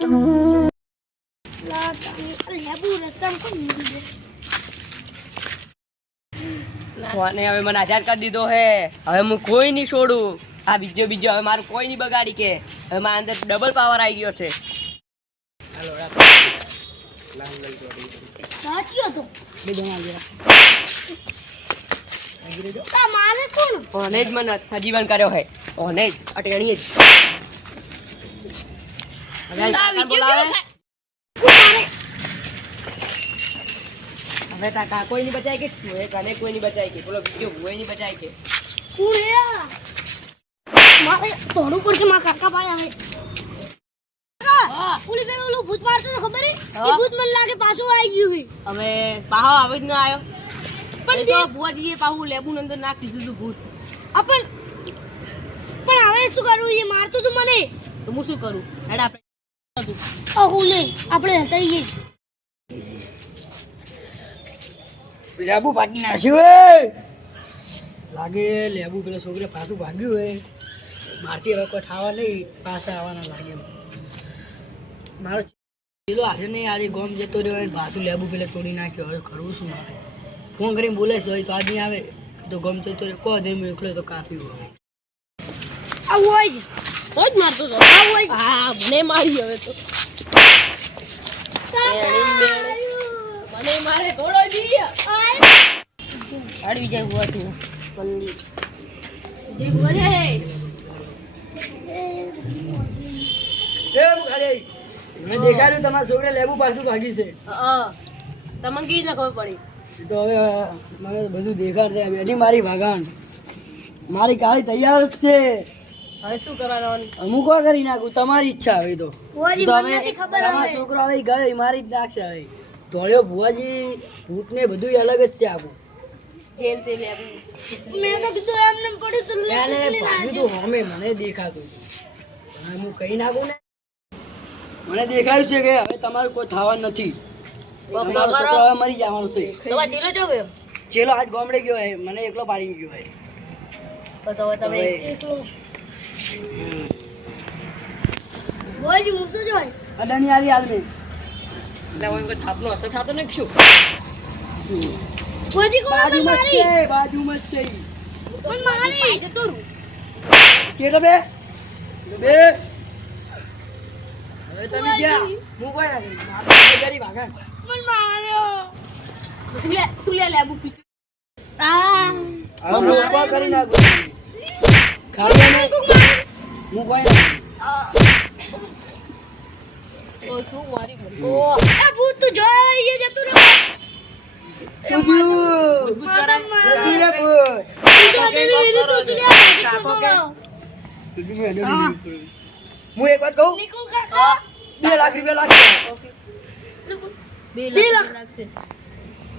હવે મને આઝાદ કરી દીધો હે. હવે હું કોઈ નહીં છોડું. આ બીજો હવે મારું કોઈ નહીં બગાડી કે. હવે મારા અંદર ડબલ પાવર આવી ગયો છે. ઓને જ મને સજીવન કર્યો હે. ઓને જ અટેણીએ જ. હવે તા કોઈ નહીં બચાય કે કને કોઈ નહીં બચાય કે. બોલો બીજો કોઈ નહીં બચાય કે. મારે થોડું પડશે મારા કાકા ભાઈ આવે. પુલી પેલો ઓલો ભૂત મારતો તો ખબર હે? એ ભૂત મને લાગે પાછું આવી ગયું હે. હવે પાહો આવે જ ના આવ્યો. પણ તો ભુવાજીએ પાહું લેબુ અંદર નાખી દીધું તું ભૂત. પણ હવે શું કરું? એ મારતું તું મને. તો હું શું કરું? હેડ આપણે લે આપણે હતા ઈ લેબુ પાકી નાખ્યું લાગે. લેબુ પેલા છોકરે પાછું ભાગ્યું હોય. મારથી હવે કોઈ થવા નહીં, પાછા આવવાના લાગે. મારો પેલો આજે નહીં, આજે ગોમ જતો રહ્યો પાછું લેબુ પેલા તોડી નાખ્યો. હવે કરવું શું મારે? ફોન કરીને બોલાઈશ હોય તો આજ નહીં આવે તો ગમ જતો રહ્યો. કહો દે એકલો તો કાફી હોય. આવું હોય જ કોઈ જ મારતો હતો. હા મને મારી હવે તો મને મારે થોડો જી અડવી જાય હુઆ તું મંદી જે હુઆ રે મેં દેખાડ્યું તમારા છોકરા લેબુ પાછું ભાગી છે. તમને કેવી રીતે ખબર પડી? તો હવે મને બધું દેખાડશે. બેઠી મારી વાગાણ, મારી કાળી તૈયાર જ છે. હવે શું કરવાનું? અમુક વાર કરી નાખું, તમારી ઈચ્છા હવે. તો ભુવાજી તો મને નથી ખબર. તમારો છોકરો હવે ગયો મારી જ નાખશે. હવે ધોળ્યો ભુવાજી ભૂત ને બધું અલગ જ છે. આખું જેલ તે લેવું. મેં તો કીધું એમને પડ્યું તો એને ભાગ્યું તું હમે મને દેખાતું. હવે હું કહી નાખું ને, મને દેખાયું છે કે હવે તમારું કોઈ થવાનું નથી. તમારો છોકરો હવે મરી જવાનું છે. તો ચેલો જો ગયો. ચેલો આજ ગામડે ગયો હે, મને એકલો પાડી ગયો હે. તો તમે એકલો ભુવાજી મુસો જોય અડાની આલી હાલ મેં એટલે હું કોઈ થાપનો અસર થતો ને શું? ભુવાજી કોણ મને મારી? બાજુમાં જ છે. મને મારી જતો રહું. શેરો બે બે હવે તમે ગયા હું કોઈ નથી. મારી ભાગણ મને માર્યો. શું લે લેબુ પી. હવે હું ઉભા કરી નાખું. ખાવા ને હું કોઈ નથી. તો તું મારી મરતો. આ ભૂત તો જોઈ જતું રે. હું એક વાત કહું, નિકુલ કાકા 2 લાખ રૂપિયા લાગશે. 2 લાખ લાગશે.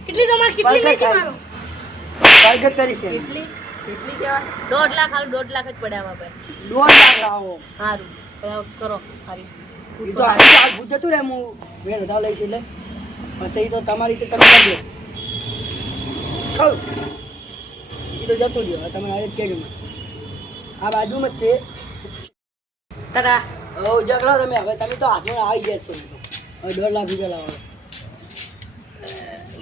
કેટલી તમારે કેટલી વેચી મારો? સ્વાગત કરી છે. કેટલી કેવા? 1.5 લાખ હાલ 1.5 લાખ જ પડ્યા આમાં ભાઈ. 1.5 લાખ લાવો. સારું કરો સારી. એ તો આ ભૂત જતું રે. હું મેં વધારે લઈશ એટલે પછી તો તમારી રીતે તમે કરજો. એ તો જતું રહ્યો. તમે આજે જ કહેજો મને. આ બાજુમાં જ છે. તારા હવે જગડો તમે. હવે તમે તો હાથમાં આવી જાય છો. હવે 1.5 લાખ રૂપિયા લાવો.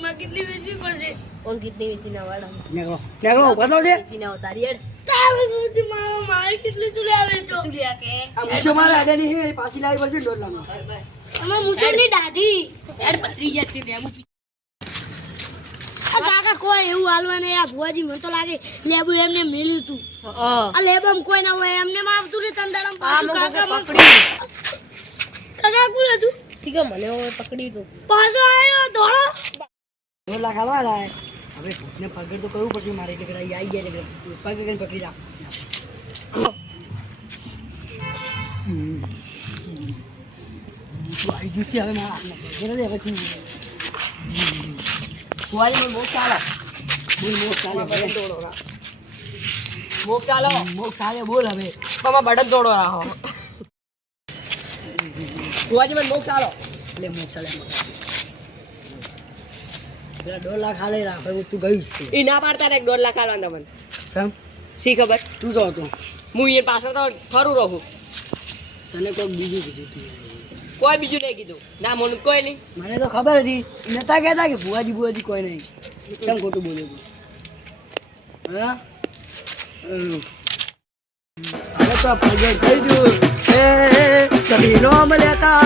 માં કેટલી વેચવી પડશે? ઓન કિતની વેચી ના વાડા નીકળો નીકળો ઉભા થો છે. વેચી ના ઉતારી હેડ. તારે ભૂત મારો મારી કેટલી તું લાવે છો? શું લ્યા કે આ મૂછો મારે અડાની છે. પાછી લાવી પડશે 1.5 લાખમાં. અમે મુસળની દાઢી. હેડ પતરી જાય તે લેબુ પી. આ કાકા કોઈ એવું હાલવા નહીં. આ ભુવાજી મને તો લાગે લેબુ એમને મેલ્યું તું. આ લેબમ કોઈ ના હોય એમને માં આવતું રે તંદાડમ પાછું કાકા પકડી. કાકા કોણ હતું? ઠીક છે મને હવે પકડી તો પાછો આવ્યો ધોળો. 1.5 લાખ હાલવા લાય. હવે ભૂતને પકડ તો કરવું પડશે મારે. એટલે કદાચ આવી જાય એટલે પકડી કરીને પકડી રાખ. આવી ગયું છે હવે મારા હાથમાં. હવે શું ફુવાજી મને મોક ચાલો. બોલ મોક્ષ ચાલે મોક ચાલો. મોક્ષ ચાલે બોલ હવે. મામા બડક દોડો રાખો. ફુવાજી મને મોક ચાલો. એટલે મોક્ષ ચાલે. પેલા 1.5 લાખ હાલે રાખ. હવે તું ગયું છે. ઈ ના પાડતા ને 1.5 લાખ આલવાના મને. સમ શી ખબર? તું જો તો હું એ પાછળ તો ફરું રહું. તને કોઈક બીજું કીધું તું. કોઈ બીજું નહીં કીધું ના મોનું કોઈ નહીં. મને તો ખબર હતી નતા કહેતા કે ભુવાજી કોઈ નહીં. કેમ ખોટું બોલ્યું તું? હા હવે તો પ્રગટ થઈ ગયું. એ કભી નો મળ્યા તા